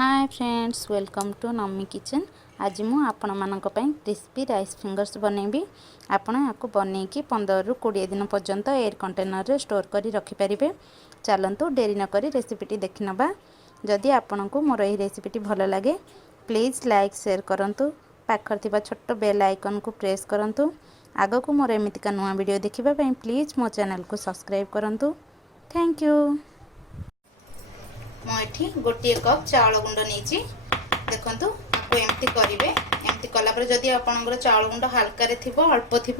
Hi friends, welcome to नमी kitchen. आज मु आपण मानक पई क्रिस्पी राइस फिंगर्स बनैबी। आपण याको बनैकी 15 रु 20 दिन पर्यंत एयर कंटेनर रे स्टोर करी रखि परिबे। चलंतु डेरी न करी रेसिपीटी देखि नबा। जदि आपनको मोर एही रेसिपीटी भलो लागे प्लीज लाइक शेयर करंतु। पाखर थिबा छोटो बेल आइकन को प्रेस करंतु। आगो को मोर एमितिका नुवा वीडियो देखिबा पई प्लीज मो चैनल को सब्सक्राइब करंतु। Thank you. मुझे गोटे कप चाउल गुंड नहीं देखु आपको एमती करेंगे। एमती कलापर जदि आपंकर चाउल गुंड हाल्का थी अल्प थी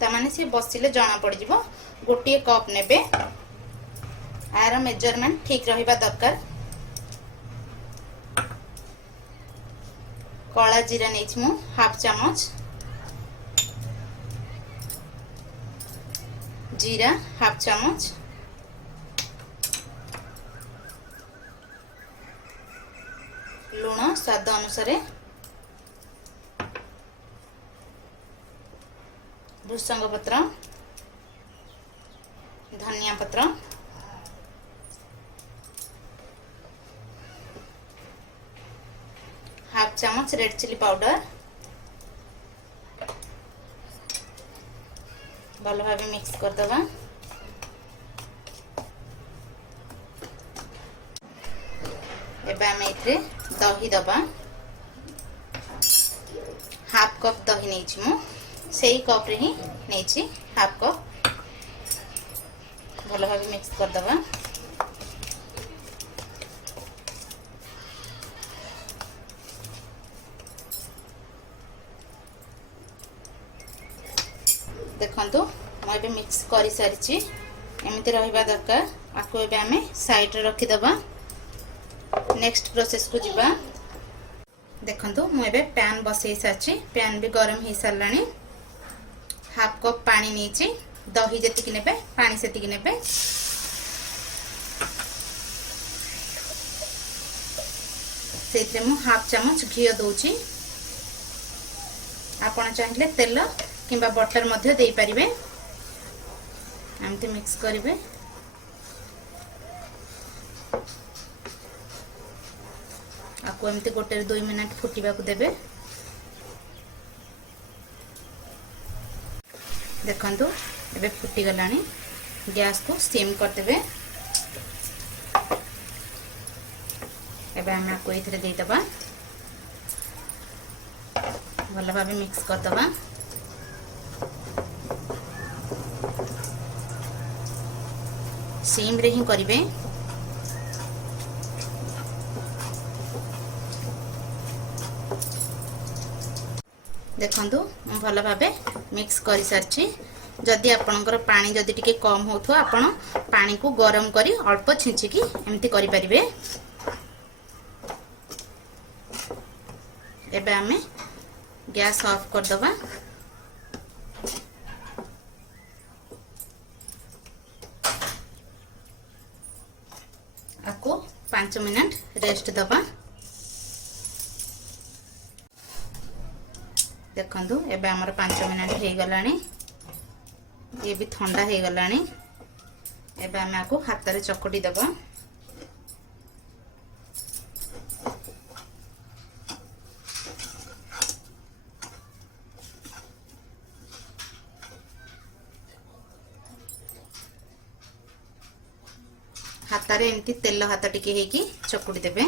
ताने सी बसिले जना पड़ जा। गोटे कप ने यार मेजरमेंट ठीक रहा दरकार। कला जीरा नहीं मु हाफ चामच, जीरा हाफ चामच, लुण स्वाद अनुसार, भृषंग पत्र, धनिया पत्र, हाफ चामच रेड चिली पाउडर। भल भाव मिक्स करदबा। एबे आमे इथे दही दबा। हाफ कप दही नहीं मु सेही कप रे ही नहीं हाफ कप। भल भाव मिक्स करदबा। देखंतु मैं मिक्स कर सारी एमती रहा दरकार। आपको एबे आमे साइड रे रखी दबा। नेक्स्ट प्रोसेस को जीवा। देखंतु मुझे पैन बसई सारी। पैन भी गरम हो सारा। हाफ कप पानी नहीं, दही जी ने पानी से ने से हाफ चामच घी दौची। आपण चाहिए तेल किंबा बटर मध्य दे पारिबे। एमती मिक्स करिवे। आपको एमती गोटे 2 मिनट फुटिबा को देबे। देखंतु एबे फुटी गलानी। गैस को सिम कर देबे। एबे हम आपको इथरे दे दबा। भल भाबे मिक्स कर दबा। सिम रे ही करिवे। देखंतु भल भाबे मिक्स कर सारी। जदि आपणकर पानी जदि टिके कम होथो आपण पानी को गरम करी अल्प छिंचिकी एमती करि परिबे। एबे आमे गैस ऑफ कर दबा। आपको 5 मिनट रेस्ट दबा। देखंतु एबे हमर 5 मिनट हो गलानी। ये भी ठंडा हो गलानी। एबे हम आपको हाथ रे चकटी दबा। हाथ रे एमती तेल हाथ टिके हेकी चकुटी देबे।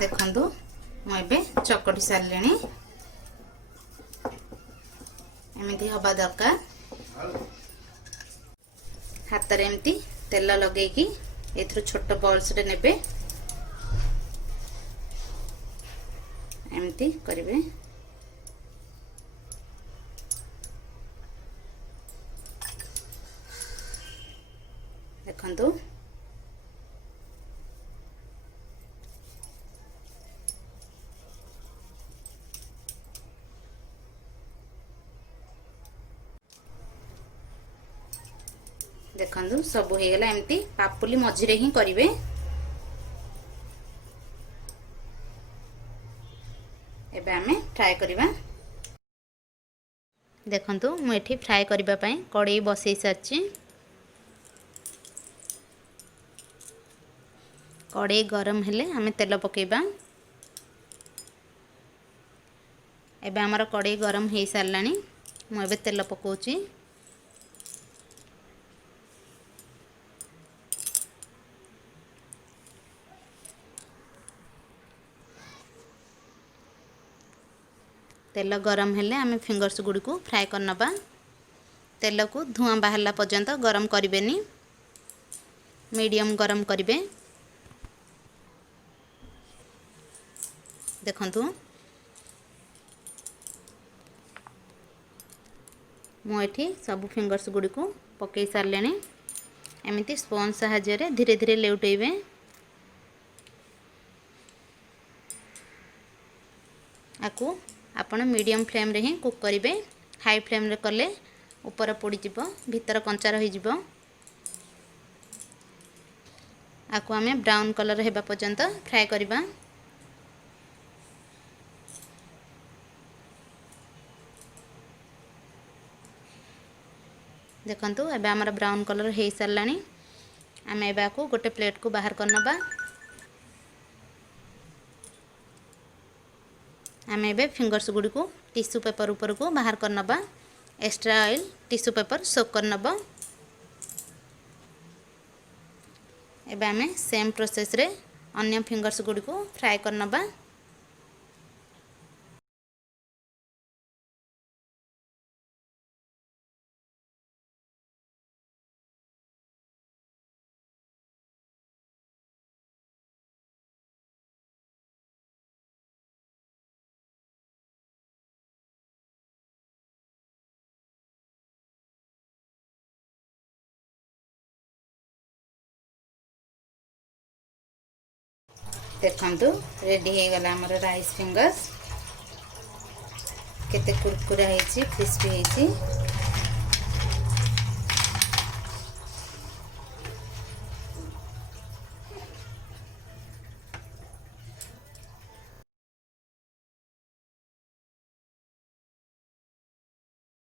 देखंतु मुझे चकटी सारे एमती हवा दरकार। हाथ रे एमती तेल लगेगी एथरो छोट बॉल्स रे नेबे। एमती करिवे। देखंतु देखंतु सब हो गला। एमती पापुली मझिरे ही करिवे। एबे हमें फ्राई करिवा। देखंतु मु एठी फ्राई करिबा पई कढ़ाई बसई सारची। कड़े गरम हेले आमे तेल पकेबा। एबे हमर कड़े गरम हो सारानी मु एबे तेल पकाउची। तेल गरम हेले आमे फिंगर्स गुडी को फ्राई करनबा। तेल को धुआं बाहरला पर्यंत गरम करिवेनी, मीडियम गरम करिवे। देखंतु मु एठी सब फिंगर्स गुडी को पकई सारलेनी। एमिति स्पंज सहाय्य रे धीरे धीरे लेउटेइबे। आकु आपण मीडियम फ्लेम रे ही कुक करिवे। हाई फ्लेम रे कले ऊपर पोड़ी जिवो, भीतर कंचा रही जिवो। आकु आमे ब्राउन कलर हेबा पर्यंत फ्राई करिबा। देखंतु एबे हमर ब्राउन कलर हे सारलानी। आमे एबा को गोटे प्लेट को बाहर करनबा। आमे एबे फिंगर्स गुडी को टिश्यू पेपर ऊपर को बाहर करनबा। एक्स्ट्रा ऑयल टिश्यू पेपर सोक करनबा। एबे आमे सेम प्रोसेस रे अन्य फिंगर्स गुडी को फ्राई करनबा। देखंतु रेडी हे गला हमर राइस फिंगर्स। केते कुरकुरा हेची, क्रिस्पी हेची।